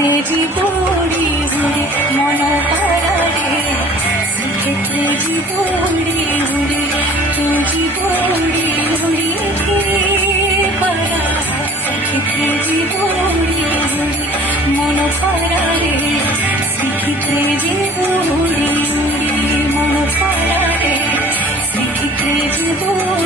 জীবড়ি উড়ে মন পাড়ারে সেক্ষেত্রে জীবড়ি উড়ে তো জীবড়ি উড়ে পাড়া সেক্ষেত্রে জীবড়ি উড়ে মন পাড়ারে সেক্ষেত্রে জীবড়ি উড়ে মন পাড়ারে সেক্ষেত্রে জীবড়ি